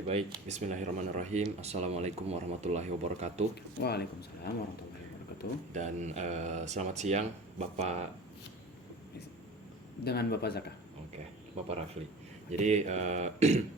Oke, baik. Bismillahirrahmanirrahim. Assalamualaikum warahmatullahi wabarakatuh. Waalaikumsalam warahmatullahi wabarakatuh. Dan selamat siang, Bapak. Dengan Bapak Zaka. Oke, Bapak Rafli. Jadi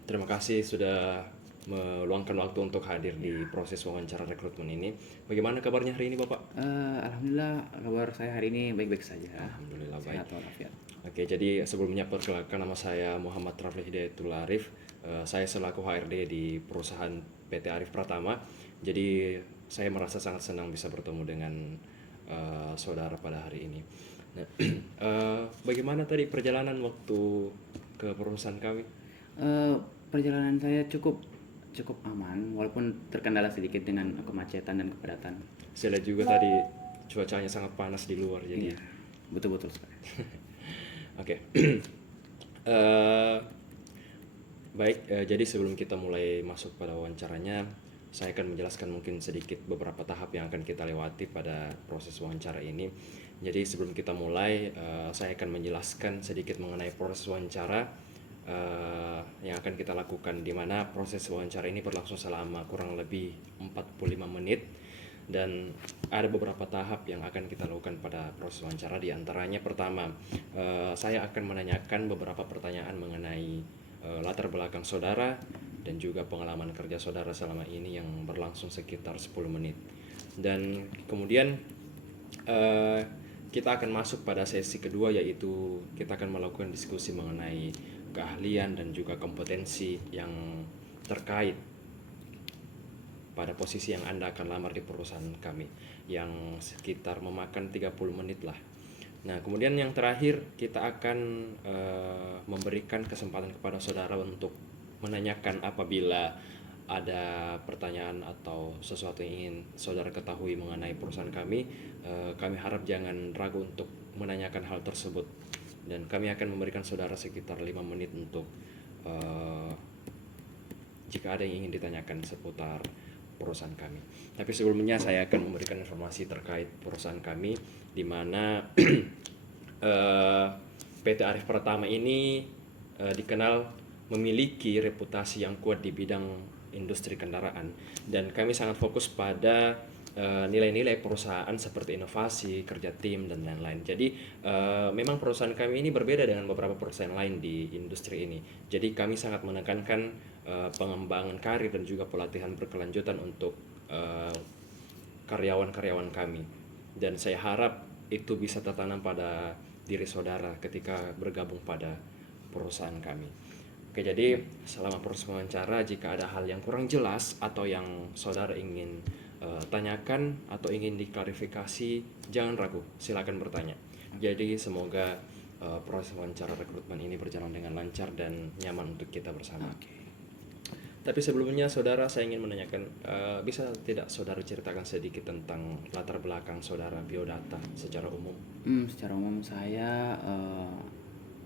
terima kasih sudah meluangkan waktu untuk hadir di proses wawancara rekrutmen ini. Bagaimana kabarnya hari ini, Bapak? Alhamdulillah kabar saya hari ini baik-baik saja. Alhamdulillah baik. Sehat walafiat. Oke, jadi sebelumnya perkenalkan, nama saya Muhammad Rafli Hidayatul Arif. Saya selaku HRD di perusahaan PT Arif Pratama. Jadi saya merasa sangat senang bisa bertemu dengan saudara pada hari ini. Nah, bagaimana tadi perjalanan waktu ke perusahaan kami? Perjalanan saya cukup aman walaupun terkendala sedikit dengan kemacetan dan kepadatan. Saya lihat juga tadi cuacanya sangat panas di luar, jadi Iya, betul-betul sekali. Oke. Baik, jadi sebelum kita mulai masuk pada wawancaranya, saya akan menjelaskan mungkin sedikit beberapa tahap yang akan kita lewati pada proses wawancara ini. Jadi sebelum kita mulai, saya akan menjelaskan sedikit mengenai proses wawancara yang akan kita lakukan, di mana proses wawancara ini berlangsung selama kurang lebih 45 menit. Dan ada beberapa tahap yang akan kita lakukan pada proses wawancara. Di antaranya pertama, saya akan menanyakan beberapa pertanyaan mengenai latar belakang saudara dan juga pengalaman kerja saudara selama ini yang berlangsung sekitar 10 menit. Dan kemudian kita akan masuk pada sesi kedua, yaitu kita akan melakukan diskusi mengenai keahlian dan juga kompetensi yang terkait pada posisi yang Anda akan lamar di perusahaan kami, yang sekitar memakan 30 menit lah. Nah, kemudian yang terakhir kita akan memberikan kesempatan kepada saudara untuk menanyakan apabila ada pertanyaan atau sesuatu yang ingin saudara ketahui mengenai perusahaan kami. Kami harap jangan ragu untuk menanyakan hal tersebut, dan kami akan memberikan saudara sekitar 5 menit untuk jika ada yang ingin ditanyakan seputar perusahaan kami. Tapi sebelumnya saya akan memberikan informasi terkait perusahaan kami, di mana PT Arif Pratama ini dikenal memiliki reputasi yang kuat di bidang industri kendaraan, dan kami sangat fokus pada nilai-nilai perusahaan seperti inovasi, kerja tim, dan lain-lain. Jadi memang perusahaan kami ini berbeda dengan beberapa perusahaan lain di industri ini. Jadi kami sangat menekankan pengembangan karir dan juga pelatihan berkelanjutan untuk karyawan-karyawan kami, dan saya harap itu bisa tertanam pada diri saudara ketika bergabung pada perusahaan kami. Oke, jadi selama proses wawancara, jika ada hal yang kurang jelas atau yang saudara ingin tanyakan atau ingin diklarifikasi, jangan ragu, silakan bertanya. Jadi semoga proses wawancara rekrutmen ini berjalan dengan lancar dan nyaman untuk kita bersama. Tapi sebelumnya saudara, saya ingin menanyakan, bisa tidak saudara ceritakan sedikit tentang latar belakang saudara, biodata secara umum? Secara umum saya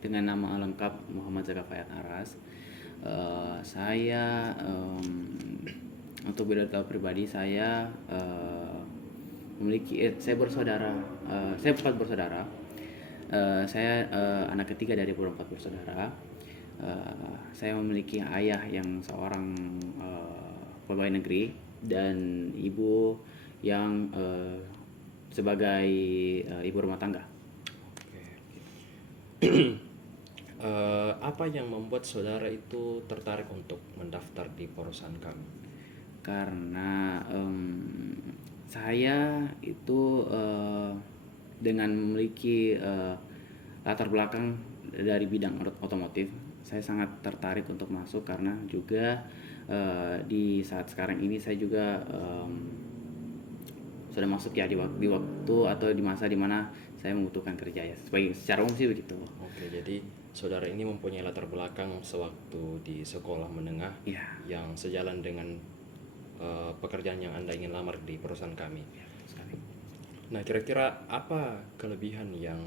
dengan nama lengkap Muhammad Zaka Fayat Aras. Saya untuk biodata pribadi saya saya bersaudara, saya 4 bersaudara. Saya anak ketiga dari berempat bersaudara. Saya memiliki ayah yang seorang pegawai negeri dan ibu yang sebagai ibu rumah tangga. Apa yang membuat saudara itu tertarik untuk mendaftar di perusahaan kami? Karena saya itu dengan memiliki latar belakang dari bidang otomotif, saya sangat tertarik untuk masuk, karena juga di saat sekarang ini saya juga sudah masuk ya di waktu atau di masa dimana saya membutuhkan kerja ya. Secara umum sih begitu. Oke, jadi saudara ini mempunyai latar belakang sewaktu di sekolah menengah Ya. yang sejalan dengan pekerjaan yang Anda ingin lamar di perusahaan kami. Nah, kira-kira apa kelebihan yang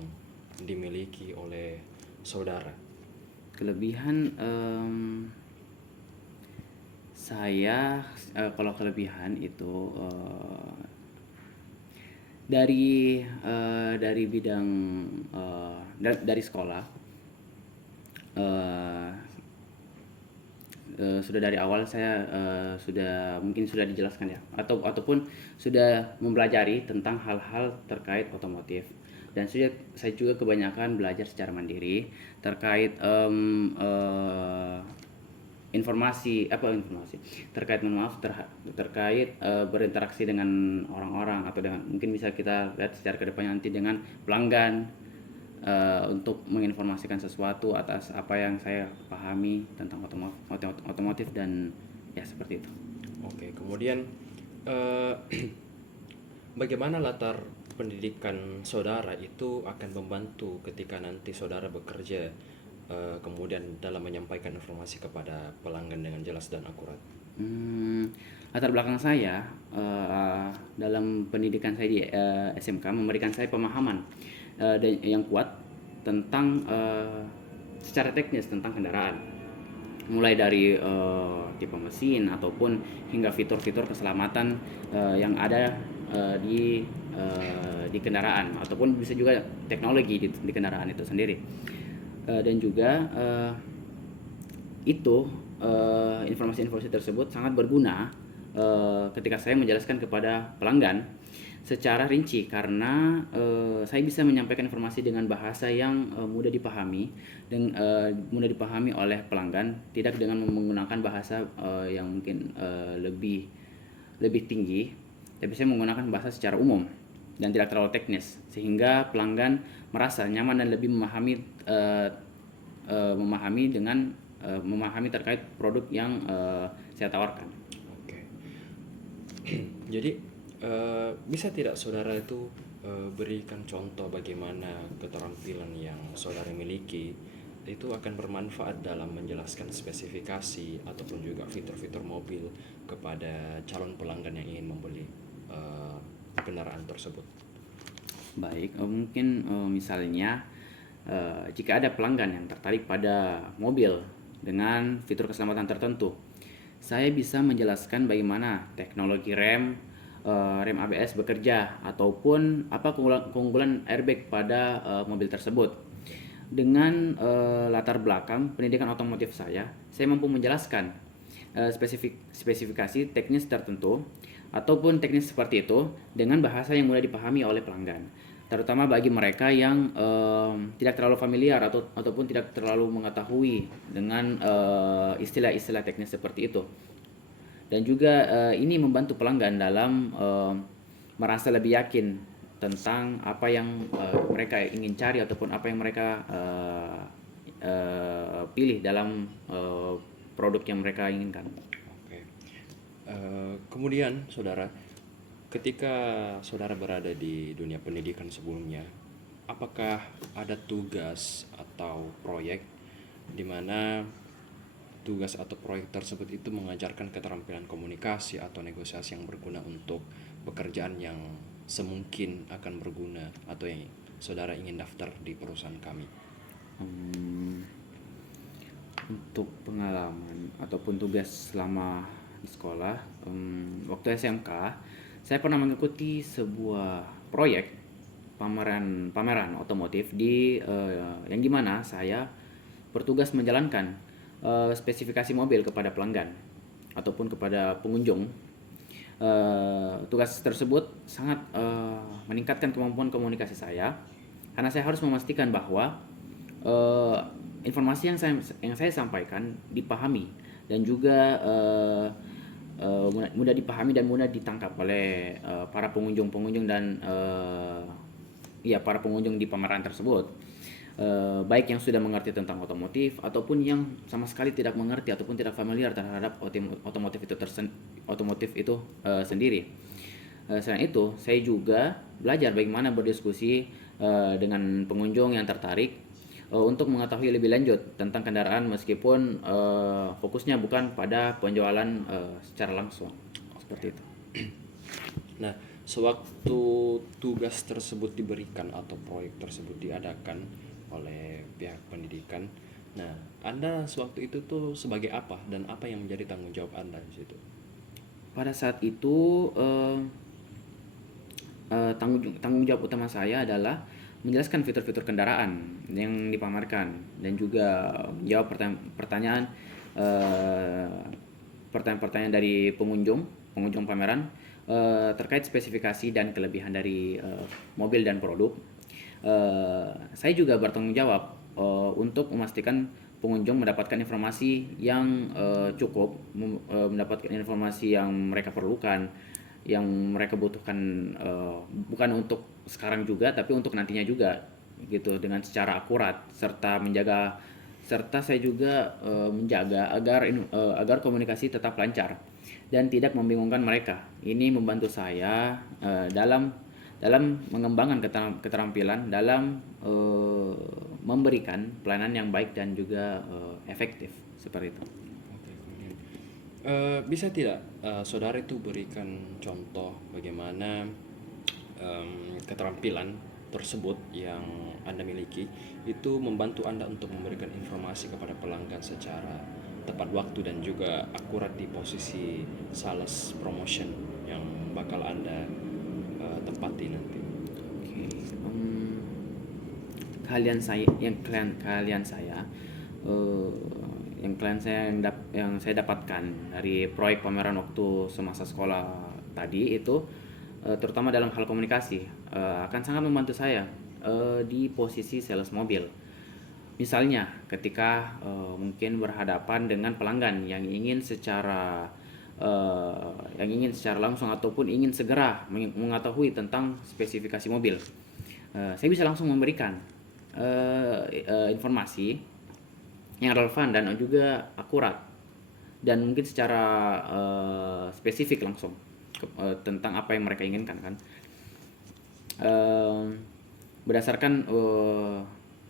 dimiliki oleh saudara? Kelebihan saya kalau kelebihan itu dari bidang dari sekolah sudah dari awal saya sudah mungkin sudah dijelaskan ya, ataupun sudah mempelajari tentang hal-hal terkait otomotif. Dan saya juga kebanyakan belajar secara mandiri terkait informasi terkait, mohon maaf, terkait berinteraksi dengan orang-orang, atau dengan, mungkin bisa kita lihat secara kedepannya nanti, dengan pelanggan, untuk menginformasikan sesuatu atas apa yang saya pahami tentang otomotif dan ya seperti itu. Oke, kemudian eh, bagaimana latar pendidikan saudara itu akan membantu ketika nanti saudara bekerja, kemudian dalam menyampaikan informasi kepada pelanggan dengan jelas dan akurat? Hmm, Latar belakang saya dalam pendidikan saya di SMK memberikan saya pemahaman yang kuat tentang secara teknis tentang kendaraan, mulai dari tipe mesin ataupun hingga fitur-fitur keselamatan yang ada di kendaraan, ataupun bisa juga teknologi di kendaraan itu sendiri. Dan juga itu informasi-informasi tersebut sangat berguna ketika saya menjelaskan kepada pelanggan secara rinci, karena saya bisa menyampaikan informasi dengan bahasa yang mudah dipahami dan mudah dipahami oleh pelanggan, tidak dengan menggunakan bahasa yang mungkin lebih tinggi, tapi saya menggunakan bahasa secara umum dan tidak terlalu teknis, sehingga pelanggan merasa nyaman dan lebih memahami terkait produk yang saya tawarkan. Oke. Jadi bisa tidak saudara itu berikan contoh bagaimana keterampilan yang saudara miliki itu akan bermanfaat dalam menjelaskan spesifikasi ataupun juga fitur-fitur mobil kepada calon pelanggan yang ingin membeli kendaraan tersebut? Baik, mungkin misalnya jika ada pelanggan yang tertarik pada mobil dengan fitur keselamatan tertentu, saya bisa menjelaskan bagaimana teknologi rem ABS bekerja, ataupun apa keunggulan airbag pada mobil tersebut. Dengan latar belakang pendidikan otomotif saya mampu menjelaskan spesifikasi teknis tertentu ataupun teknis seperti itu dengan bahasa yang mudah dipahami oleh pelanggan, terutama bagi mereka yang tidak terlalu familiar ataupun tidak terlalu mengetahui dengan istilah-istilah teknis seperti itu. Dan juga ini membantu pelanggan dalam merasa lebih yakin tentang apa yang mereka ingin cari ataupun apa yang mereka pilih dalam produk yang mereka inginkan. Oke. Kemudian saudara, ketika saudara berada di dunia pendidikan sebelumnya, apakah ada tugas atau proyek di mana tugas atau proyek tersebut itu mengajarkan keterampilan komunikasi atau negosiasi yang berguna untuk pekerjaan yang semungkin akan berguna atau yang saudara ingin daftar di perusahaan kami? Hmm, untuk pengalaman ataupun tugas selama di sekolah, waktu SMK, saya pernah mengikuti sebuah proyek pameran otomotif yang dimana saya bertugas menjalankan spesifikasi mobil kepada pelanggan ataupun kepada pengunjung. Tugas tersebut sangat meningkatkan kemampuan komunikasi saya, karena saya harus memastikan bahwa informasi yang saya sampaikan dipahami dan juga mudah dipahami dan mudah ditangkap oleh para pengunjung dan para pengunjung di pameran tersebut, baik yang sudah mengerti tentang otomotif ataupun yang sama sekali tidak mengerti ataupun tidak familiar terhadap otomotif itu sendiri. Selain itu, saya juga belajar bagaimana berdiskusi dengan pengunjung yang tertarik untuk mengetahui lebih lanjut tentang kendaraan, meskipun fokusnya bukan pada penjualan secara langsung. Seperti itu. Nah, sewaktu tugas tersebut diberikan atau proyek tersebut diadakan oleh pihak pendidikan, nah, Anda sewaktu itu tuh sebagai apa dan apa yang menjadi tanggung jawab Anda di situ? Pada saat itu tanggung jawab utama saya adalah menjelaskan fitur-fitur kendaraan yang dipamerkan dan juga menjawab pertanyaan eh, pertanyaan-pertanyaan dari pengunjung pameran terkait spesifikasi dan kelebihan dari mobil dan produk. Saya juga bertanggung jawab untuk memastikan pengunjung mendapatkan informasi yang cukup, mendapatkan informasi yang mereka perlukan, yang mereka butuhkan, bukan untuk sekarang juga tapi untuk nantinya juga gitu, dengan secara akurat, serta saya juga menjaga agar komunikasi tetap lancar dan tidak membingungkan mereka. Ini membantu saya dalam mengembangkan keterampilan dalam memberikan pelayanan yang baik dan juga efektif seperti itu. Oke, kemudian bisa tidak saudara itu berikan contoh bagaimana keterampilan tersebut yang Anda miliki itu membantu Anda untuk memberikan informasi kepada pelanggan secara tepat waktu dan juga akurat di posisi sales promotion yang bakal Anda tempati nanti. Oke, kalian saya yang kalian saya eh, yang klien saya yang saya dapatkan dari proyek pameran waktu semasa sekolah tadi itu, terutama dalam hal komunikasi, akan sangat membantu saya di posisi sales mobil. Misalnya ketika mungkin berhadapan dengan pelanggan yang ingin secara langsung ataupun ingin segera mengetahui tentang spesifikasi mobil, saya bisa langsung memberikan informasi yang relevan dan juga akurat dan mungkin secara spesifik langsung tentang apa yang mereka inginkan kan. Berdasarkan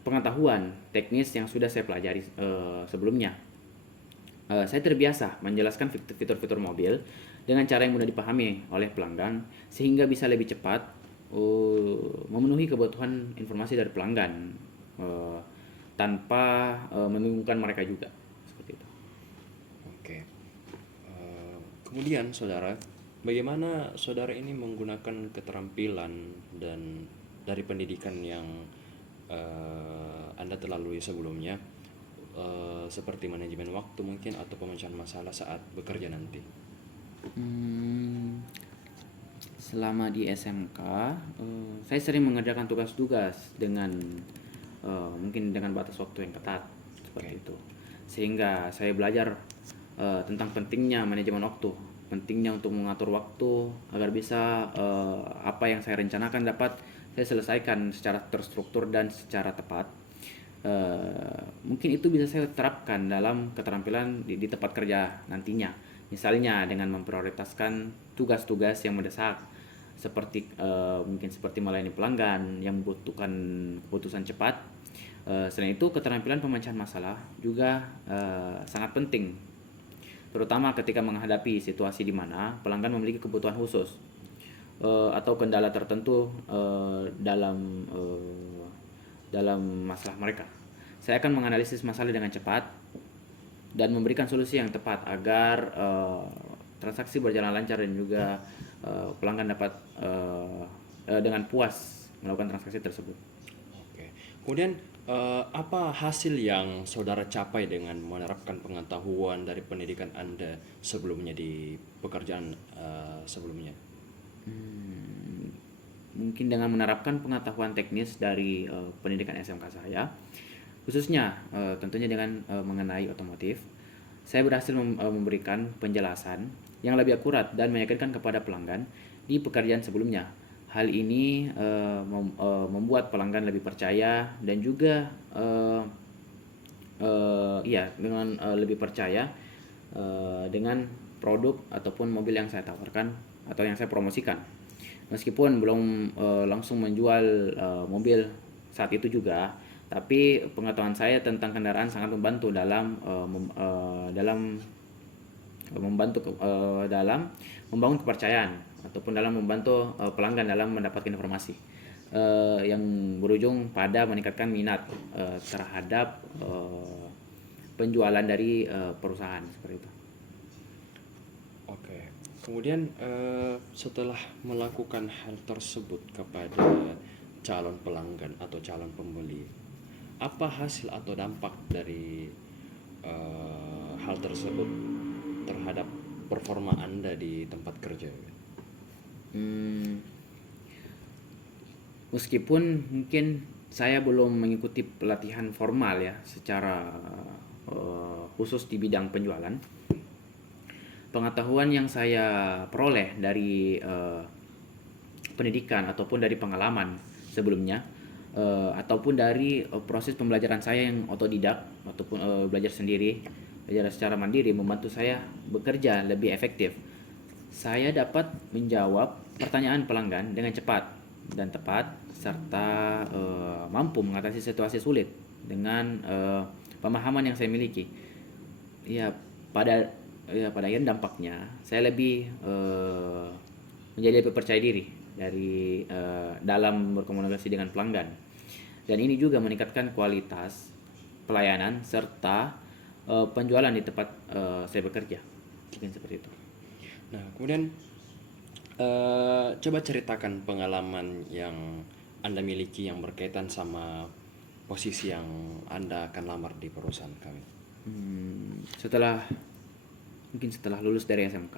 pengetahuan teknis yang sudah saya pelajari sebelumnya, saya terbiasa menjelaskan fitur-fitur mobil dengan cara yang mudah dipahami oleh pelanggan sehingga bisa lebih cepat memenuhi kebutuhan informasi dari pelanggan tanpa membingungkan mereka juga seperti itu. Oke. Kemudian saudara, bagaimana saudara ini menggunakan keterampilan dan dari pendidikan yang Anda telah lalui sebelumnya, seperti manajemen waktu mungkin atau pemecahan masalah saat bekerja nanti? Selama di SMK, saya sering mengerjakan tugas-tugas dengan mungkin dengan batas waktu yang ketat seperti itu, sehingga saya belajar tentang pentingnya manajemen waktu, pentingnya untuk mengatur waktu agar bisa apa yang saya rencanakan dapat saya selesaikan secara terstruktur dan secara tepat. Mungkin itu bisa saya terapkan dalam keterampilan di tempat kerja nantinya. Misalnya dengan memprioritaskan tugas-tugas yang mendesak, seperti mungkin seperti melayani pelanggan yang membutuhkan keputusan cepat. Selain itu, keterampilan pemecahan masalah juga sangat penting, terutama ketika menghadapi situasi di mana pelanggan memiliki kebutuhan khusus atau kendala tertentu dalam masalah mereka. Saya akan menganalisis masalah dengan cepat dan memberikan solusi yang tepat agar transaksi berjalan lancar dan juga pelanggan dapat dengan puas melakukan transaksi tersebut. Oke. Kemudian apa hasil yang saudara capai dengan menerapkan pengetahuan dari pendidikan Anda sebelumnya di pekerjaan sebelumnya? Mungkin dengan menerapkan pengetahuan teknis dari pendidikan SMK saya, khususnya tentunya dengan mengenai otomotif, saya berhasil memberikan penjelasan yang lebih akurat dan meyakinkan kepada pelanggan di pekerjaan sebelumnya. Hal ini membuat pelanggan lebih percaya dan juga dengan lebih percaya dengan produk ataupun mobil yang saya tawarkan atau yang saya promosikan. Meskipun belum langsung menjual mobil saat itu juga, tapi pengetahuan saya tentang kendaraan sangat membantu dalam membangun kepercayaan ataupun dalam membantu pelanggan dalam mendapatkan informasi yang berujung pada meningkatkan minat terhadap penjualan dari perusahaan seperti itu. Oke. Kemudian setelah melakukan hal tersebut kepada calon pelanggan atau calon pembeli, apa hasil atau dampak dari hal tersebut terhadap performa Anda di tempat kerja? Hmm, Meskipun mungkin saya belum mengikuti pelatihan formal ya secara khusus di bidang penjualan, pengetahuan yang saya peroleh dari pendidikan ataupun dari pengalaman sebelumnya, ataupun dari proses pembelajaran saya yang otodidak ataupun belajar sendiri, belajar secara mandiri membantu saya bekerja lebih efektif. Saya dapat menjawab pertanyaan pelanggan dengan cepat dan tepat serta mampu mengatasi situasi sulit dengan pemahaman yang saya miliki. Ya, pada pada akhirnya dampaknya saya lebih menjadi lebih percaya diri dari dalam berkomunikasi dengan pelanggan. Dan ini juga meningkatkan kualitas pelayanan serta penjualan di tempat saya bekerja. Mungkin seperti itu. Nah, kemudian coba ceritakan pengalaman yang Anda miliki yang berkaitan sama posisi yang Anda akan lamar di perusahaan kami. Setelah lulus dari SMK,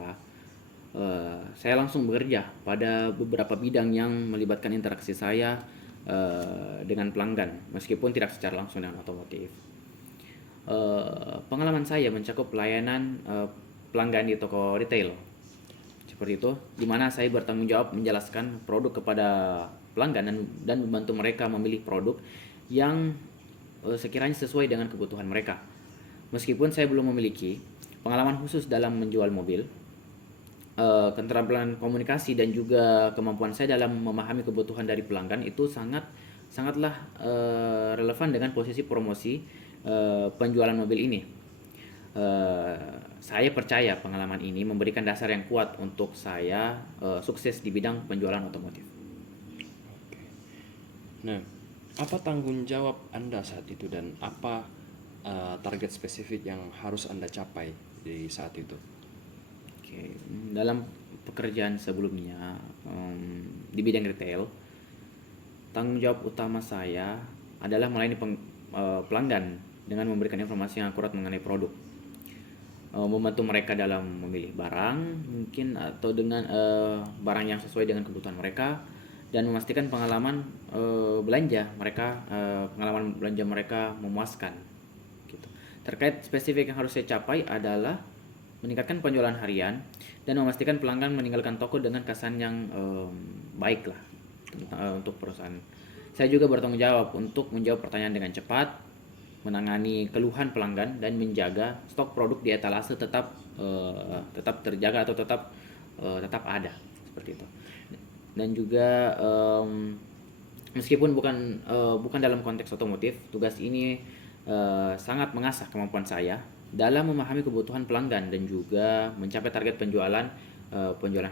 saya langsung bekerja pada beberapa bidang yang melibatkan interaksi saya dengan pelanggan, meskipun tidak secara langsung dengan otomotif. Pengalaman saya mencakup pelayanan pelanggan di toko retail, seperti itu, di mana saya bertanggung jawab menjelaskan produk kepada pelanggan dan membantu mereka memilih produk yang sekiranya sesuai dengan kebutuhan mereka. Meskipun saya belum memiliki pengalaman khusus dalam menjual mobil, keterampilan komunikasi dan juga kemampuan saya dalam memahami kebutuhan dari pelanggan itu sangatlah relevan dengan posisi promosi penjualan mobil ini. Saya percaya pengalaman ini memberikan dasar yang kuat untuk saya sukses di bidang penjualan otomotif. Nah, apa tanggung jawab Anda saat itu dan apa target spesifik yang harus Anda capai di saat itu? Oke, dalam pekerjaan sebelumnya di bidang retail, tanggung jawab utama saya adalah melayani pelanggan dengan memberikan informasi yang akurat mengenai produk, membantu mereka dalam memilih barang mungkin atau dengan barang yang sesuai dengan kebutuhan mereka, dan memastikan pengalaman belanja mereka memuaskan gitu. Terkait spesifik yang harus saya capai adalah meningkatkan penjualan harian dan memastikan pelanggan meninggalkan toko dengan kesan yang baik lah untuk perusahaan. Saya juga bertanggung jawab untuk menjawab pertanyaan dengan cepat, menangani keluhan pelanggan dan menjaga stok produk di etalase tetap terjaga atau tetap ada, seperti itu. Dan juga meskipun bukan dalam konteks otomotif, tugas ini sangat mengasah kemampuan saya dalam memahami kebutuhan pelanggan dan juga mencapai target penjualan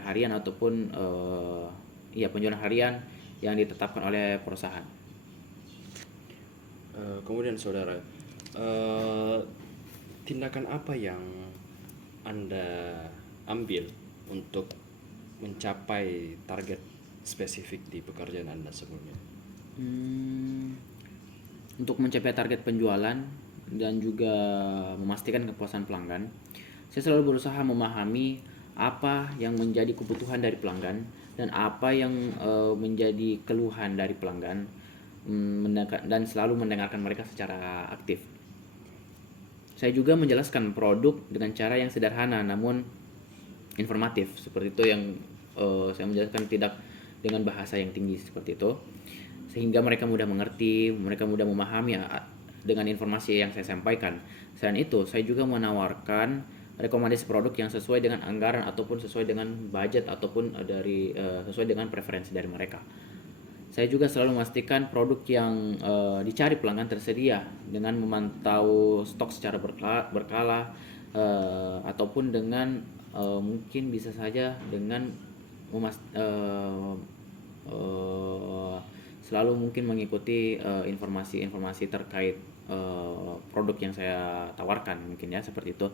harian ataupun penjualan harian yang ditetapkan oleh perusahaan. Kemudian saudara, tindakan apa yang Anda ambil untuk mencapai target spesifik di pekerjaan Anda sebelumnya? Untuk mencapai target penjualan dan juga memastikan kepuasan pelanggan, saya selalu berusaha memahami apa yang menjadi kebutuhan dari pelanggan dan apa yang menjadi keluhan dari pelanggan, dan selalu mendengarkan mereka secara aktif. Saya juga menjelaskan produk dengan cara yang sederhana namun informatif, seperti itu yang saya menjelaskan tidak dengan bahasa yang tinggi seperti itu, sehingga mereka mudah mengerti, mereka mudah memahami dengan informasi yang saya sampaikan. Selain itu, saya juga menawarkan rekomendasi produk yang sesuai dengan anggaran ataupun sesuai dengan budget ataupun sesuai dengan preferensi dari mereka. Saya juga selalu memastikan produk yang dicari pelanggan tersedia dengan memantau stok secara berkala ataupun dengan mungkin bisa saja dengan selalu mungkin mengikuti informasi-informasi terkait produk yang saya tawarkan, mungkin ya seperti itu.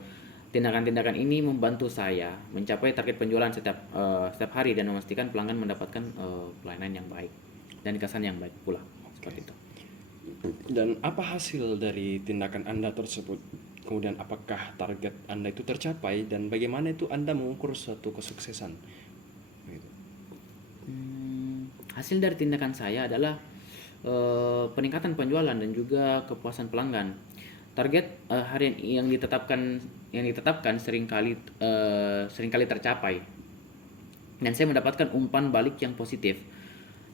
Tindakan-tindakan ini membantu saya mencapai target penjualan setiap hari dan memastikan pelanggan mendapatkan pelayanan yang baik dan kesan yang baik pula, seperti itu. Dan apa hasil dari tindakan Anda tersebut Kemudian apakah target Anda itu tercapai dan bagaimana itu Anda mengukur suatu kesuksesan? Begitu. Hasil dari tindakan saya adalah peningkatan penjualan dan juga kepuasan pelanggan. Target harian yang ditetapkan seringkali tercapai dan saya mendapatkan umpan balik yang positif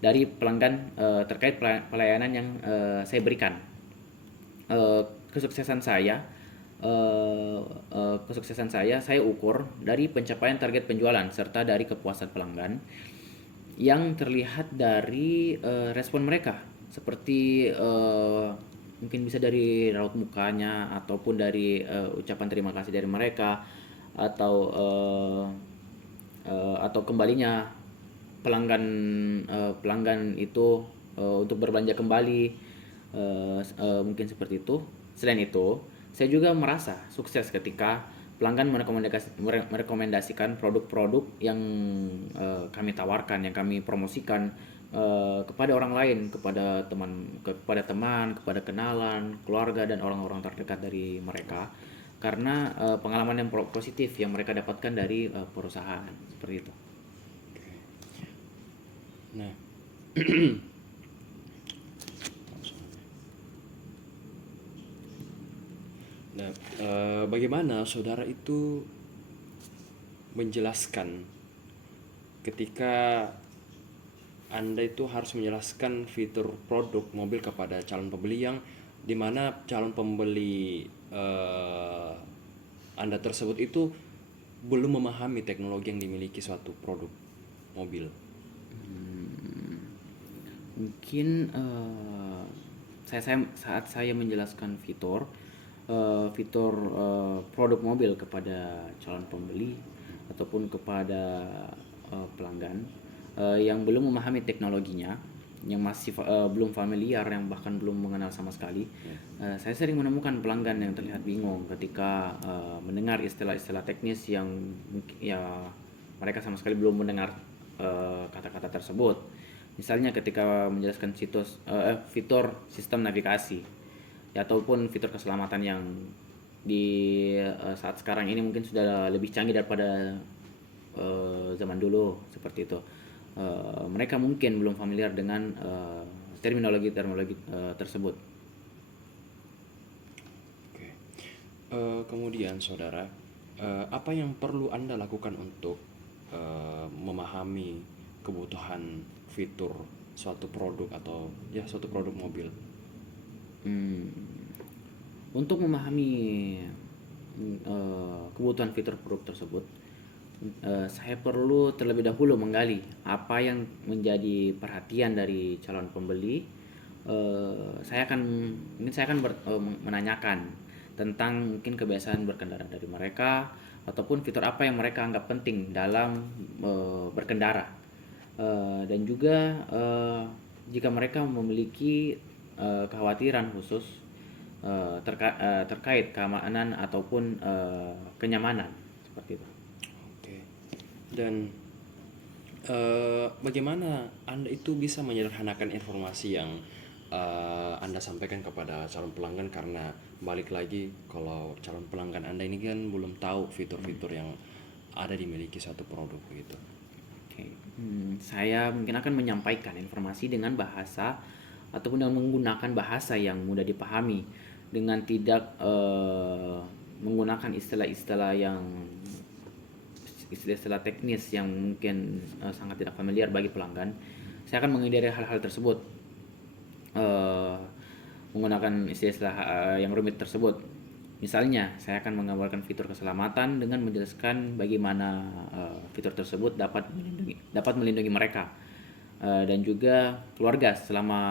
dari pelanggan terkait pelayanan yang saya berikan. Eh, kesuksesan saya saya ukur dari pencapaian target penjualan serta dari kepuasan pelanggan yang terlihat dari respon mereka, seperti mungkin bisa dari raut mukanya ataupun dari ucapan terima kasih dari mereka, atau kembalinya pelanggan itu untuk berbelanja kembali, mungkin seperti itu. Selain itu, saya juga merasa sukses ketika pelanggan merekomendasikan produk-produk yang kami tawarkan, yang kami promosikan kepada orang lain, kepada teman, kepada kenalan, keluarga dan orang-orang terdekat dari mereka, karena pengalaman yang positif yang mereka dapatkan dari perusahaan seperti itu. Nah, nah, bagaimana saudara itu menjelaskan ketika Anda itu harus menjelaskan fitur produk mobil kepada calon pembeli yang dimana calon pembeli Anda tersebut itu belum memahami teknologi yang dimiliki suatu produk mobil. Mungkin saat saya menjelaskan fitur produk mobil kepada calon pembeli ataupun kepada pelanggan yang belum memahami teknologinya, yang masih belum familiar, yang bahkan belum mengenal sama sekali, saya sering menemukan pelanggan yang terlihat bingung ketika mendengar istilah-istilah teknis yang ya mereka sama sekali belum mendengar kata-kata tersebut. Misalnya ketika menjelaskan fitur sistem navigasi, ya, ataupun fitur keselamatan yang di saat sekarang ini mungkin sudah lebih canggih daripada zaman dulu seperti itu. Mereka mungkin belum familiar dengan terminologi tersebut. Oke. Kemudian saudara, apa yang perlu Anda lakukan untuk memahami kebutuhan fitur suatu produk atau ya suatu produk mobil? Untuk memahami kebutuhan fitur produk tersebut, saya perlu terlebih dahulu menggali apa yang menjadi perhatian dari calon pembeli. Saya akan menanyakan tentang mungkin kebiasaan berkendara dari mereka, ataupun fitur apa yang mereka anggap penting dalam berkendara. Dan juga jika mereka memiliki kekhawatiran khusus terkait keamanan ataupun kenyamanan seperti itu. Oke. Dan bagaimana Anda itu bisa menyederhanakan informasi yang Anda sampaikan kepada calon pelanggan, karena balik lagi kalau calon pelanggan Anda ini kan belum tahu fitur-fitur yang ada dimiliki suatu produk begitu. Oke. Saya mungkin akan menyampaikan informasi dengan bahasa ataupun dengan menggunakan bahasa yang mudah dipahami, dengan tidak menggunakan istilah-istilah teknis yang mungkin sangat tidak familiar bagi pelanggan. Saya akan menghindari hal-hal tersebut, eh, menggunakan istilah-istilah yang rumit tersebut. Misalnya, saya akan menggambarkan fitur keselamatan dengan menjelaskan bagaimana fitur tersebut dapat melindungi mereka dan juga keluarga selama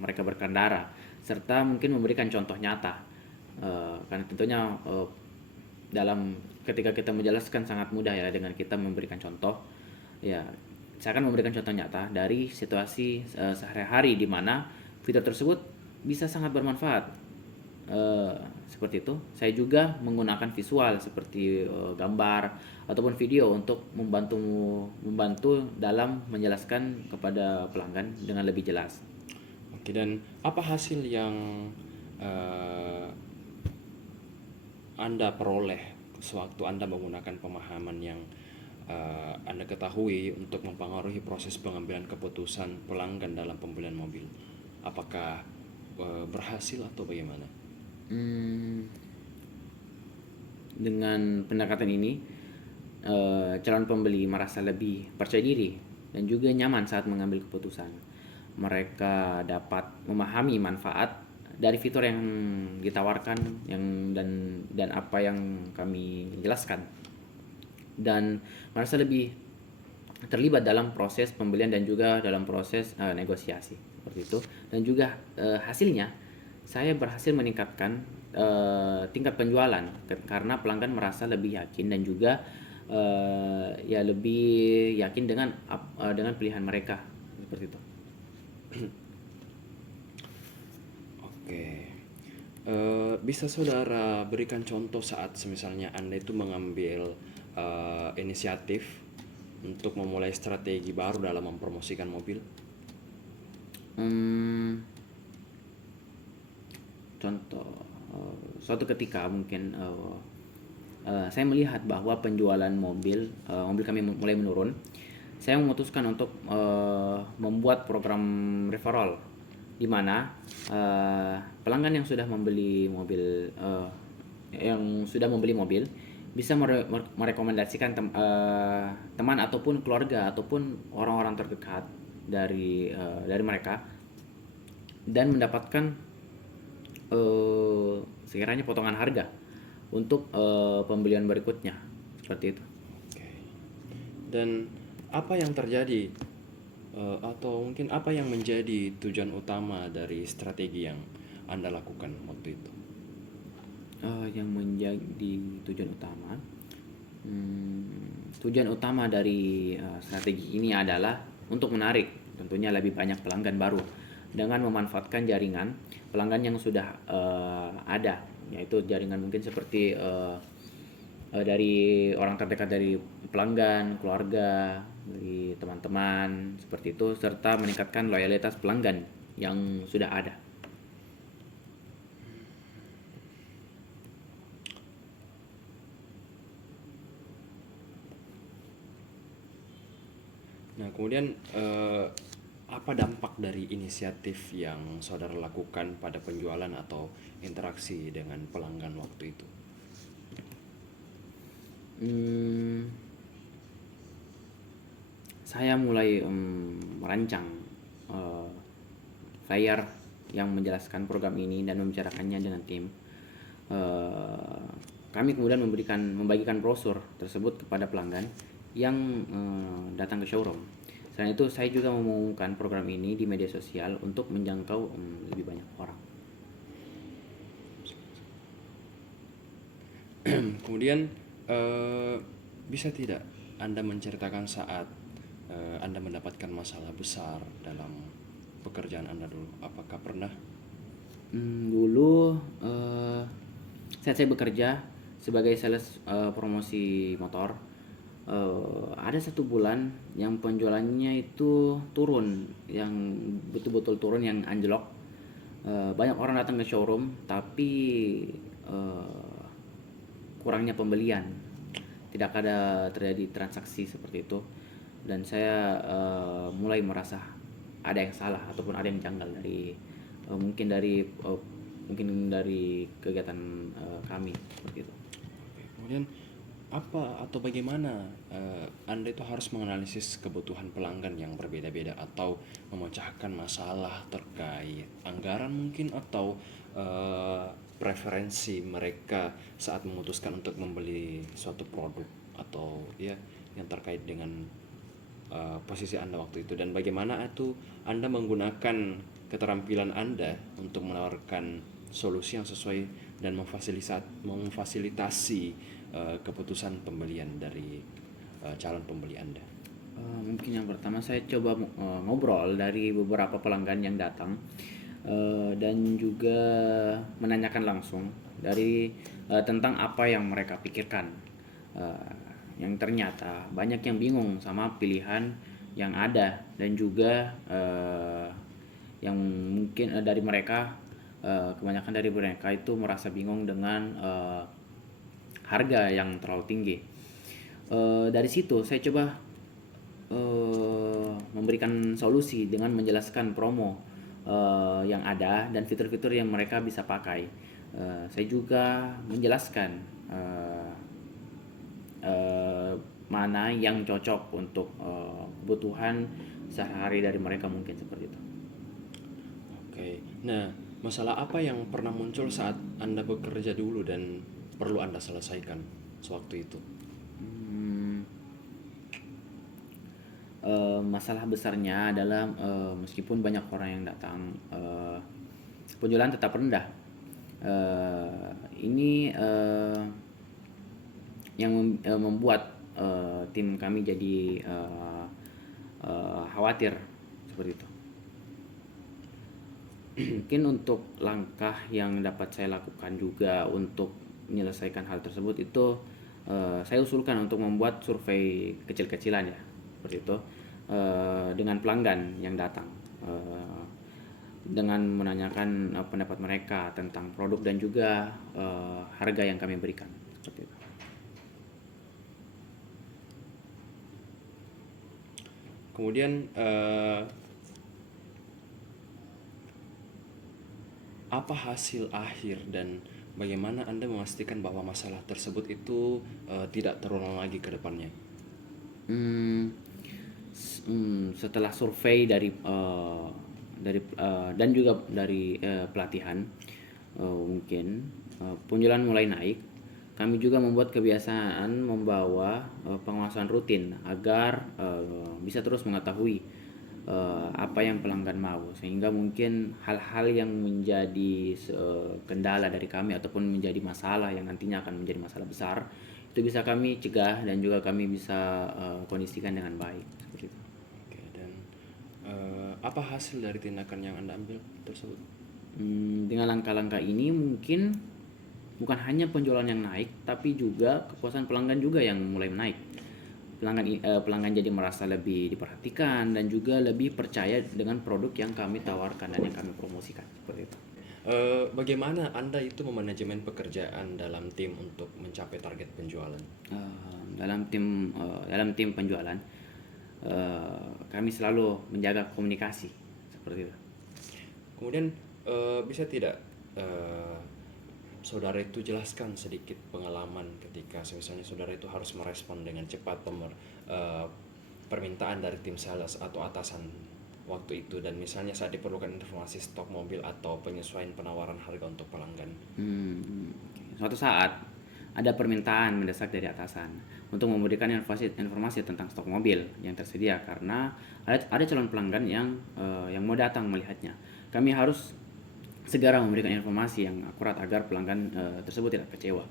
mereka berkendara, serta mungkin memberikan contoh nyata. Karena tentunya dalam ketika kita menjelaskan sangat mudah ya dengan kita memberikan contoh. Ya, saya akan memberikan contoh nyata dari situasi sehari-hari di mana fitur tersebut bisa sangat bermanfaat. Seperti itu. Saya juga menggunakan visual seperti gambar ataupun video untuk membantu dalam menjelaskan kepada pelanggan dengan lebih jelas. Oke, dan apa hasil yang eh, Anda peroleh sewaktu Anda menggunakan pemahaman yang Anda ketahui untuk mempengaruhi proses pengambilan keputusan pelanggan dalam pembelian mobil? Apakah berhasil atau bagaimana? Hmm, dengan pendekatan ini, calon pembeli merasa lebih percaya diri dan juga nyaman saat mengambil keputusan. Mereka dapat memahami manfaat dari fitur yang ditawarkan dan apa yang kami jelaskan, dan merasa lebih terlibat dalam proses pembelian dan juga dalam proses negosiasi seperti itu. Dan juga hasilnya saya berhasil meningkatkan tingkat penjualan karena pelanggan merasa lebih yakin dan juga ya lebih yakin dengan pilihan mereka seperti itu. Oke. Bisa saudara berikan contoh saat misalnya Anda itu mengambil inisiatif untuk memulai strategi baru dalam mempromosikan mobil? Hmm, Contoh, suatu ketika mungkin saya melihat bahwa penjualan mobil kami mulai menurun. Saya memutuskan untuk membuat program referral, di mana pelanggan yang sudah membeli mobil bisa merekomendasikan teman ataupun keluarga ataupun orang-orang terdekat dari mereka, dan mendapatkan sekiranya potongan harga untuk pembelian berikutnya seperti itu. Oke. Dan apa yang terjadi atau mungkin apa yang menjadi tujuan utama dari strategi yang Anda lakukan waktu itu? Yang menjadi tujuan utama dari strategi ini adalah untuk menarik tentunya lebih banyak pelanggan baru dengan memanfaatkan jaringan pelanggan yang sudah ada, yaitu jaringan mungkin seperti dari orang terdekat dari pelanggan, keluarga, dari teman-teman seperti itu, serta meningkatkan loyalitas pelanggan yang sudah ada. Nah, kemudian apa dampak dari inisiatif yang saudara lakukan pada penjualan atau interaksi dengan pelanggan waktu itu? Hmm, saya mulai merancang eh, flyer yang menjelaskan program ini dan membicarakannya dengan tim. Eh, Kami kemudian membagikan brosur tersebut kepada pelanggan yang datang ke showroom. Selain itu, saya juga mengumumkan program ini di media sosial untuk menjangkau lebih banyak orang. Kemudian bisa tidak Anda menceritakan saat Anda mendapatkan masalah besar dalam pekerjaan Anda dulu? Apakah pernah? Dulu saat saya bekerja sebagai sales promosi motor, ada satu bulan yang penjualannya itu turun, yang betul-betul turun, yang anjlok. Banyak orang datang ke showroom, tapi eh, kurangnya pembelian, tidak ada terjadi transaksi seperti itu. Dan saya mulai merasa ada yang salah ataupun ada yang janggal dari mungkin dari kegiatan kami seperti itu. Oke, kemudian apa atau bagaimana Anda itu harus menganalisis kebutuhan pelanggan yang berbeda-beda atau memecahkan masalah terkait anggaran mungkin atau preferensi mereka saat memutuskan untuk membeli suatu produk atau ya yang terkait dengan posisi Anda waktu itu, dan bagaimana itu Anda menggunakan keterampilan Anda untuk menawarkan solusi yang sesuai dan memfasilitasi keputusan pembelian dari calon pembeli Anda. Mungkin yang pertama saya coba ngobrol dari beberapa pelanggan yang datang, dan juga menanyakan langsung tentang apa yang mereka pikirkan. Yang ternyata banyak yang bingung sama pilihan yang ada, dan juga yang mungkin kebanyakan dari mereka itu merasa bingung dengan harga yang terlalu tinggi. Dari situ saya coba memberikan solusi dengan menjelaskan promo yang ada dan fitur-fitur yang mereka bisa pakai. Saya juga menjelaskan eh, mana yang cocok untuk kebutuhan sehari-hari dari mereka, mungkin seperti itu. Oke. Nah, masalah apa yang pernah muncul saat Anda bekerja dulu dan perlu Anda selesaikan sewaktu itu? Hmm, Masalah besarnya adalah meskipun banyak orang yang datang, penjualan tetap rendah. Ini yang membuat tim kami jadi khawatir seperti itu. Mungkin untuk langkah yang dapat saya lakukan juga untuk menyelesaikan hal tersebut itu, saya usulkan untuk membuat survei kecil-kecilan ya, seperti itu, dengan pelanggan yang datang, dengan menanyakan pendapat mereka tentang produk dan juga harga yang kami berikan, seperti itu. Kemudian apa hasil akhir dan bagaimana Anda memastikan bahwa masalah tersebut itu tidak terulang lagi ke depannya? Hmm, Setelah survei dan juga dari pelatihan, mungkin penjualan mulai naik. Kami juga membuat kebiasaan membawa pengawasan rutin agar bisa terus mengetahui apa yang pelanggan mau, sehingga mungkin hal-hal yang menjadi kendala dari kami ataupun menjadi masalah yang nantinya akan menjadi masalah besar itu bisa kami cegah dan juga kami bisa kondisikan dengan baik, seperti itu. Oke, dan apa hasil dari tindakan yang Anda ambil tersebut? Dengan langkah-langkah ini mungkin bukan hanya penjualan yang naik, tapi juga kepuasan pelanggan juga yang mulai naik. Pelanggan jadi merasa lebih diperhatikan dan juga lebih percaya dengan produk yang kami tawarkan dan yang kami promosikan, seperti itu. Bagaimana Anda itu memanajemen pekerjaan dalam tim untuk mencapai target penjualan? Dalam tim penjualan, kami selalu menjaga komunikasi, seperti itu. Kemudian bisa tidak eh, saudara itu jelaskan sedikit pengalaman ketika misalnya saudara itu harus merespon dengan cepat eh, permintaan dari tim sales atau atasan waktu itu, dan misalnya saat diperlukan informasi stok mobil atau penyesuaian penawaran harga untuk pelanggan. Suatu saat ada permintaan mendesak dari atasan untuk memberikan informasi tentang stok mobil yang tersedia karena ada calon pelanggan yang mau datang melihatnya. Kami harus segera memberikan informasi yang akurat agar pelanggan tersebut tidak kecewa.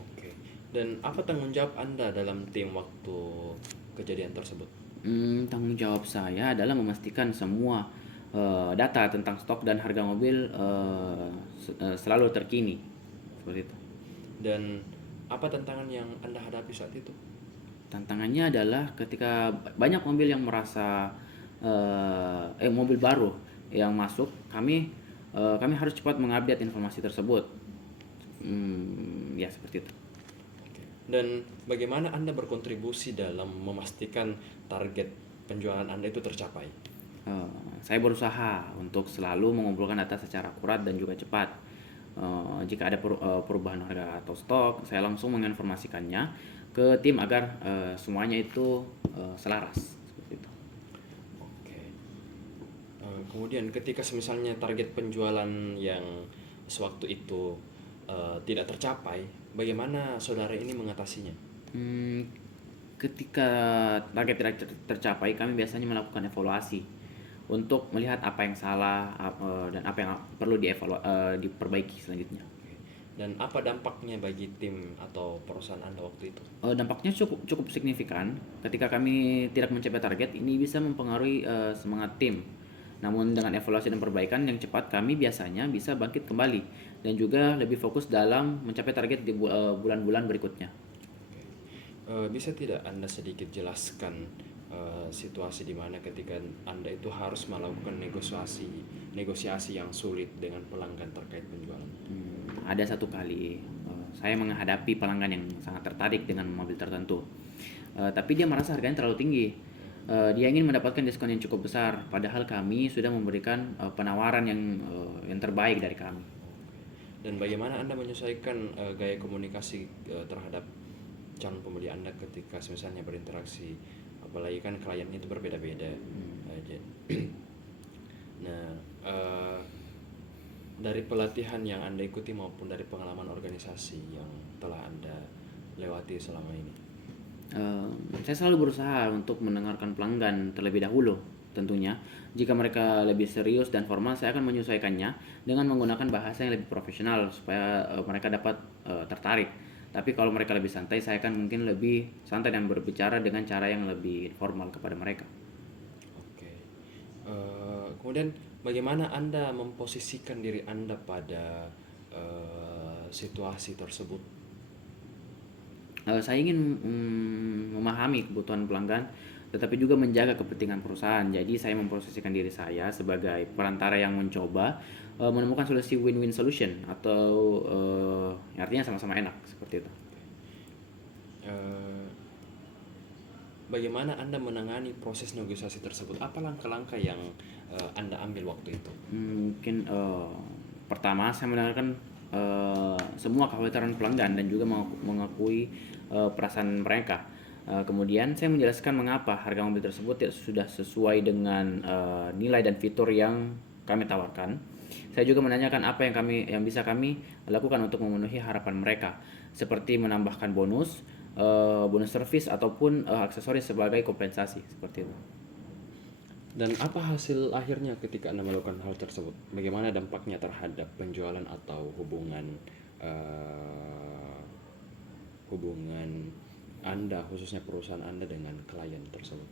Oke. Dan apa tanggung jawab Anda dalam tim waktu kejadian tersebut? Tanggung jawab saya adalah memastikan semua data tentang stok dan harga mobil selalu terkini, seperti itu. Dan apa tantangan yang Anda hadapi saat itu? Tantangannya adalah ketika banyak mobil yang mobil baru yang masuk, kami harus cepat mengupdate informasi tersebut. Ya seperti itu. Oke. Dan bagaimana Anda berkontribusi dalam memastikan target penjualan Anda itu tercapai? Saya berusaha untuk selalu mengumpulkan data secara akurat dan juga cepat. Jika ada perubahan harga atau stok, saya langsung menginformasikannya ke tim agar semuanya itu selaras, seperti itu. Oke. Kemudian ketika misalnya target penjualan yang sewaktu itu tidak tercapai, bagaimana saudara ini mengatasinya? Hmm, Ketika target tidak tercapai, kami biasanya melakukan evaluasi untuk melihat apa yang salah dan apa yang perlu diperbaiki selanjutnya. Oke. Dan apa dampaknya bagi tim atau perusahaan Anda waktu itu? Dampaknya cukup cukup signifikan. Ketika kami tidak mencapai target, ini bisa mempengaruhi semangat tim. Namun dengan evaluasi dan perbaikan yang cepat, kami biasanya bisa bangkit kembali dan juga lebih fokus dalam mencapai target di bulan-bulan berikutnya. Oke. Bisa tidak Anda sedikit jelaskan situasi di mana ketika Anda itu harus melakukan negosiasi yang sulit dengan pelanggan terkait penjualan? Ada satu kali saya menghadapi pelanggan yang sangat tertarik dengan mobil tertentu. Tapi dia merasa harganya terlalu tinggi. Dia ingin mendapatkan diskon yang cukup besar, padahal kami sudah memberikan penawaran yang terbaik dari kami. Dan bagaimana Anda menyesuaikan gaya komunikasi terhadap calon pembeli Anda ketika misalnya berinteraksi, apalagi kan klien itu berbeda-beda. Nah, dari pelatihan yang Anda ikuti maupun dari pengalaman organisasi yang telah Anda lewati selama ini. Saya selalu berusaha untuk mendengarkan pelanggan terlebih dahulu, tentunya. Jika mereka lebih serius dan formal, saya akan menyesuaikannya dengan menggunakan bahasa yang lebih profesional supaya mereka dapat tertarik. Tapi kalau mereka lebih santai, saya akan mungkin lebih santai dan berbicara dengan cara yang lebih formal kepada mereka. Oke. Kemudian bagaimana Anda memposisikan diri Anda pada situasi tersebut? Saya ingin memahami kebutuhan pelanggan, tetapi juga menjaga kepentingan perusahaan. Jadi saya memposisikan diri saya sebagai perantara yang mencoba menemukan solusi win-win solution atau artinya sama-sama enak seperti itu. Eh, Bagaimana Anda menangani proses negosiasi tersebut? Apa langkah-langkah yang Anda ambil waktu itu? Mungkin pertama saya mendengarkan semua kekhawatiran pelanggan dan juga mengakui perasaan mereka. Kemudian saya menjelaskan mengapa harga mobil tersebut tidak sudah sesuai dengan nilai dan fitur yang kami tawarkan. Saya juga menanyakan apa yang bisa kami lakukan untuk memenuhi harapan mereka, seperti menambahkan bonus service ataupun aksesoris sebagai kompensasi seperti itu. Dan apa hasil akhirnya ketika Anda melakukan hal tersebut? Bagaimana dampaknya terhadap penjualan atau eh, hubungan Anda, khususnya perusahaan Anda dengan klien tersebut?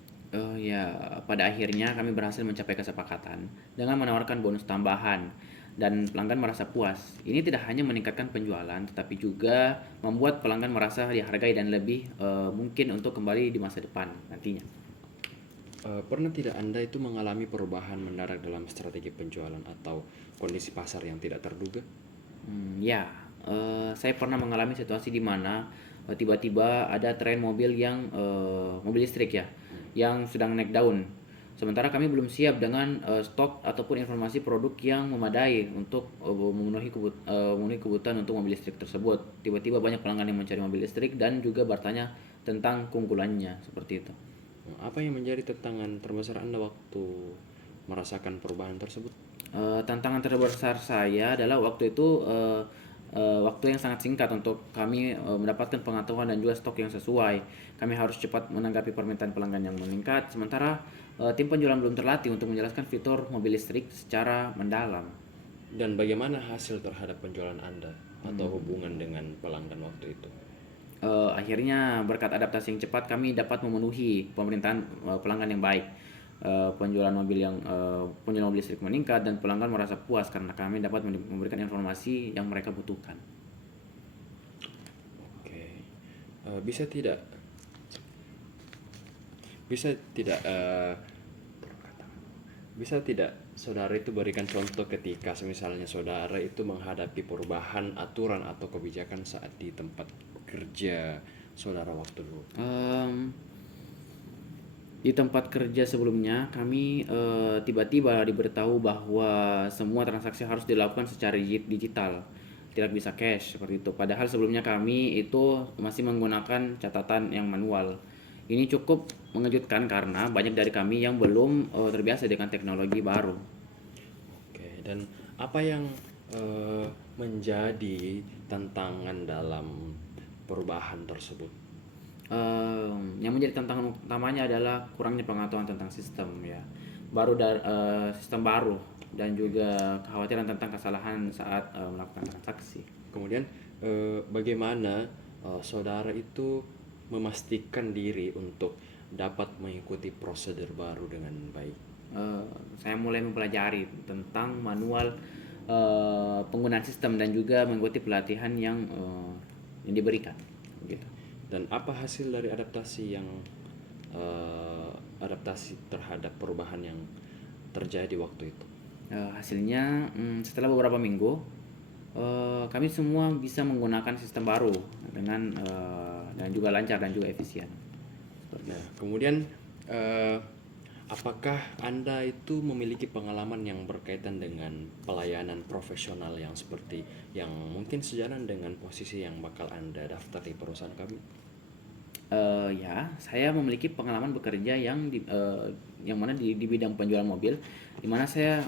Ya, pada akhirnya kami berhasil mencapai kesepakatan dengan menawarkan bonus tambahan dan pelanggan merasa puas. Ini tidak hanya meningkatkan penjualan, tetapi juga membuat pelanggan merasa dihargai dan lebih mungkin untuk kembali di masa depan nantinya. Pernah tidak Anda itu mengalami perubahan mendadak dalam strategi penjualan atau kondisi pasar yang tidak terduga? Ya, saya pernah mengalami situasi di mana tiba-tiba ada tren mobil listrik ya, yang sedang naik daun. Sementara kami belum siap dengan stok ataupun informasi produk yang memadai untuk memenuhi kebutuhan untuk mobil listrik tersebut. Tiba-tiba banyak pelanggan yang mencari mobil listrik dan juga bertanya tentang keunggulannya seperti itu. Apa yang menjadi tantangan terbesar Anda waktu merasakan perubahan tersebut? Tantangan terbesar saya adalah waktu yang sangat singkat untuk kami mendapatkan pengetahuan dan juga stok yang sesuai. Kami harus cepat menanggapi permintaan pelanggan yang meningkat, sementara tim penjualan belum terlatih untuk menjelaskan fitur mobil listrik secara mendalam. Dan bagaimana hasil terhadap penjualan Anda atau hubungan dengan pelanggan waktu itu? Akhirnya berkat adaptasi yang cepat kami dapat memenuhi permintaan pelanggan yang baik. Penjualan mobil listrik meningkat dan pelanggan merasa puas karena kami dapat memberikan informasi yang mereka butuhkan. Oke. Eh, bisa tidak bisa tidak eh, bisa tidak saudara itu berikan contoh ketika misalnya saudara itu menghadapi perubahan aturan atau kebijakan saat di tempat kerja saudara waktu dulu? Em, di tempat kerja sebelumnya kami tiba-tiba diberitahu bahwa semua transaksi harus dilakukan secara digital, tidak bisa cash seperti itu. Padahal sebelumnya kami itu masih menggunakan catatan yang manual. Ini cukup mengejutkan karena banyak dari kami yang belum terbiasa dengan teknologi baru. Oke, dan apa yang menjadi tantangan dalam perubahan tersebut? Yang menjadi tantangan utamanya adalah kurangnya pengetahuan tentang sistem ya, sistem baru dan juga kekhawatiran tentang kesalahan saat melakukan transaksi. Kemudian bagaimana saudara itu memastikan diri untuk dapat mengikuti prosedur baru dengan baik? Eh, saya mulai mempelajari tentang manual penggunaan sistem dan juga mengikuti pelatihan yang diberikan. Gitu. Dan apa hasil dari adaptasi terhadap perubahan yang terjadi waktu itu? Hasilnya setelah beberapa minggu Kami semua bisa menggunakan sistem baru dengan dan juga lancar dan juga efisien. Seperti Nah, kemudian eh, apakah Anda itu memiliki pengalaman yang berkaitan dengan pelayanan profesional yang seperti yang mungkin sejalan dengan posisi yang bakal Anda daftar di perusahaan kami? Ya, saya memiliki pengalaman bekerja yang mana di bidang penjualan mobil, di mana saya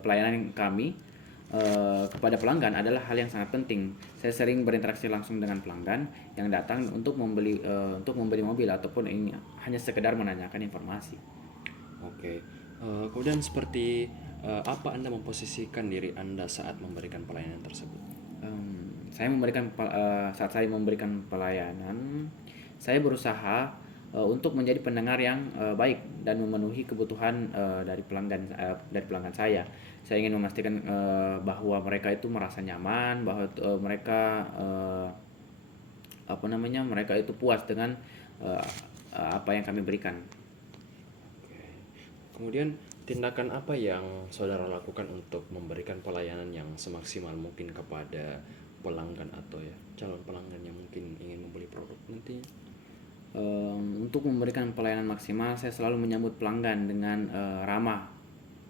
pelayanan kami kepada pelanggan adalah hal yang sangat penting. Saya sering berinteraksi langsung dengan pelanggan yang datang untuk membeli mobil ataupun ini hanya sekedar menanyakan informasi. Oke. Kemudian seperti apa Anda memposisikan diri Anda saat memberikan pelayanan tersebut? Saat saya memberikan pelayanan, saya berusaha untuk menjadi pendengar yang baik dan memenuhi kebutuhan dari pelanggan saya. Saya ingin memastikan bahwa mereka itu merasa nyaman, bahwa mereka itu puas dengan eh, apa yang kami berikan. Oke. Kemudian tindakan apa yang saudara lakukan untuk memberikan pelayanan yang semaksimal mungkin kepada pelanggan atau ya calon pelanggan yang mungkin ingin membeli produk nantinya? Untuk memberikan pelayanan maksimal, saya selalu menyambut pelanggan dengan ramah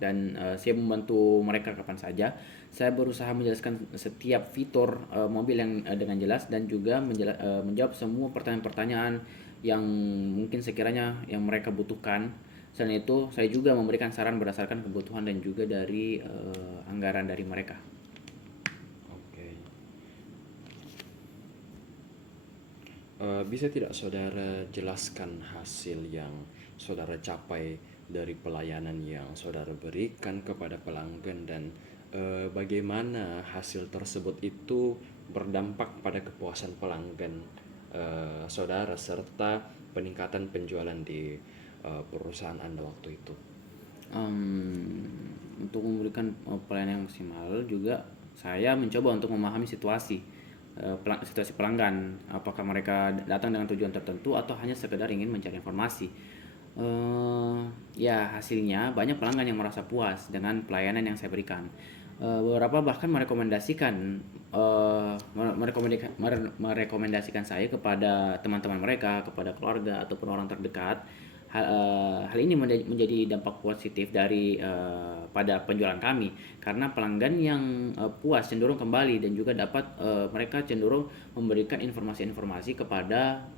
dan siap membantu mereka kapan saja. Saya berusaha menjelaskan setiap fitur mobil yang dengan jelas dan juga menjawab semua pertanyaan-pertanyaan yang mungkin sekiranya yang mereka butuhkan. Selain itu, saya juga memberikan saran berdasarkan kebutuhan dan juga dari anggaran dari mereka. Oke. Bisa tidak saudara jelaskan hasil yang saudara capai dari pelayanan yang saudara berikan kepada pelanggan dan bagaimana hasil tersebut itu berdampak pada kepuasan pelanggan saudara serta peningkatan penjualan di perusahaan Anda waktu itu? Untuk memberikan pelayanan yang maksimal juga saya mencoba untuk memahami situasi pelanggan, apakah mereka datang dengan tujuan tertentu atau hanya sekedar ingin mencari informasi. Ya hasilnya banyak pelanggan yang merasa puas dengan pelayanan yang saya berikan. Beberapa bahkan merekomendasikan saya kepada teman-teman mereka, kepada keluarga ataupun orang terdekat. Hal ini menjadi dampak positif pada penjualan kami karena pelanggan yang puas cenderung kembali dan juga mereka cenderung memberikan informasi-informasi kepada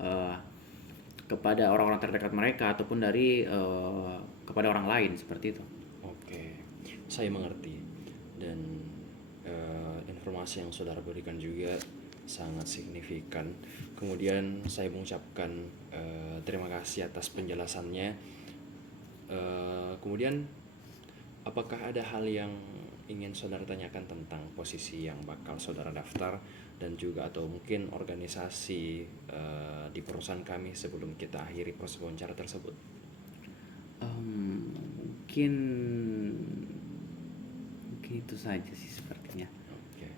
orang-orang terdekat mereka ataupun kepada orang lain seperti itu. Oke, saya mengerti. Dan informasi yang saudara berikan juga sangat signifikan. Kemudian saya mengucapkan terima kasih atas penjelasannya. Kemudian apakah ada hal yang ingin saudara tanyakan tentang posisi yang bakal saudara daftar dan juga atau mungkin organisasi di perusahaan kami sebelum kita akhiri proses wawancara tersebut? Mungkin mungkin itu saja sih sepertinya. Oke,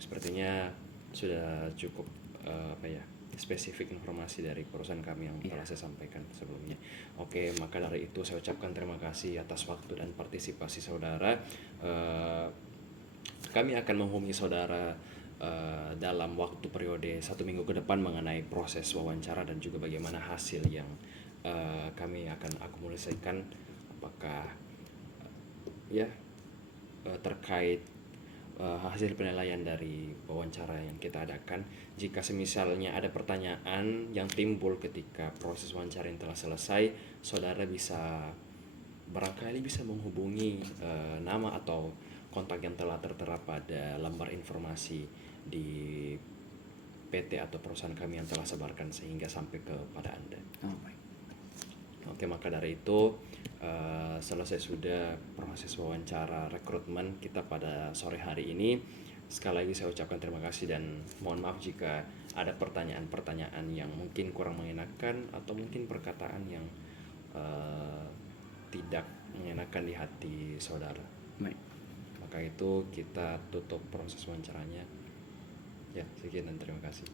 sepertinya sudah cukup apa ya spesifik informasi dari perusahaan kami yang telah saya sampaikan sebelumnya. Oke, maka dari itu saya ucapkan terima kasih atas waktu dan partisipasi saudara. Kami akan menghubungi saudara dalam waktu periode 1 minggu ke depan mengenai proses wawancara dan juga bagaimana hasil yang kami akan akumulasikan, apakah ya terkait hasil penilaian dari wawancara yang kita adakan. Jika semisalnya ada pertanyaan yang timbul ketika proses wawancara yang telah selesai, saudara barangkali bisa menghubungi nama atau kontak yang telah tertera pada lembar informasi di PT atau perusahaan kami yang telah sebarkan sehingga sampai kepada Anda. Oh, baik. Oke, maka dari itu selesai sudah proses wawancara rekrutmen kita pada sore hari ini. Sekali lagi saya ucapkan terima kasih dan mohon maaf jika ada pertanyaan-pertanyaan yang mungkin kurang mengenakan atau mungkin perkataan yang tidak mengenakan di hati saudara. Baik. Maka itu kita tutup proses wawancaranya. Ya, sekian dan terima kasih.